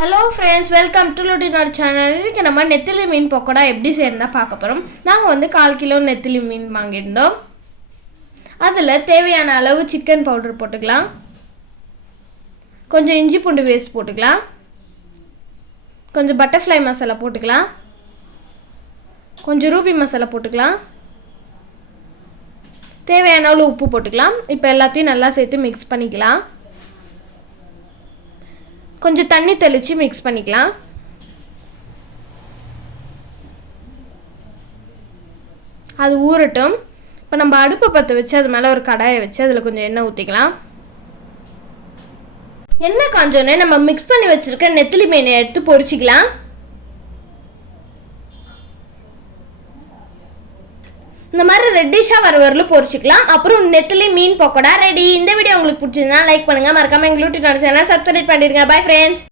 Hello friends, welcome to லுட்டினோட channel. இன்றைக்கி நம்ம நெத்திலி மீன் பக்கோடா எப்படி செய்யறதா பார்க்க போகிறோம். நாங்கள் 1/4 கிலோ நெத்திலி மீன் வாங்கியிருந்தோம். அதில் தேவையான அளவு சிக்கன் பவுடர் போட்டுக்கலாம், கொஞ்சம் இஞ்சி பூண்டு பேஸ்ட் போட்டுக்கலாம், கொஞ்சம் பட்டர்ஃப்ளை மசாலா போட்டுக்கலாம், கொஞ்சம் ரூபி மசாலா போட்டுக்கலாம், தேவையான அளவு உப்பு போட்டுக்கலாம். இப்போ எல்லாத்தையும் நல்லா சேர்த்து மிக்ஸ் பண்ணிக்கலாம். கொஞ்சம் தண்ணி தெளித்து மிக்ஸ் பண்ணிக்கலாம். அது ஊறட்டும். இப்போ நம்ம அடுப்பை பற்ற வச்சு அது மேலே ஒரு கடாயை வச்சு அதில் கொஞ்சம் எண்ணெய் ஊற்றிக்கலாம். எண்ணெய் காஞ்சோடனே நம்ம மிக்ஸ் பண்ணி வச்சுருக்க நெத்திலி மீனை எடுத்து பொரிச்சிக்கலாம். இந்த மாதிரி ரெட்டிஷாக வர வரலும் பொரிச்சிக்கலாம். அப்புறம் நெத்திலி மீன் பக்கோடா ரெடி. இந்த வீடியோ உங்களுக்கு பிடிச்சிருந்தா லைக் பண்ணுங்கள், மறக்காமல் எங்கள் யூடியூப் சேனல் சப்ஸ்கிரைப் பண்ணிடுங்க. Bye friends.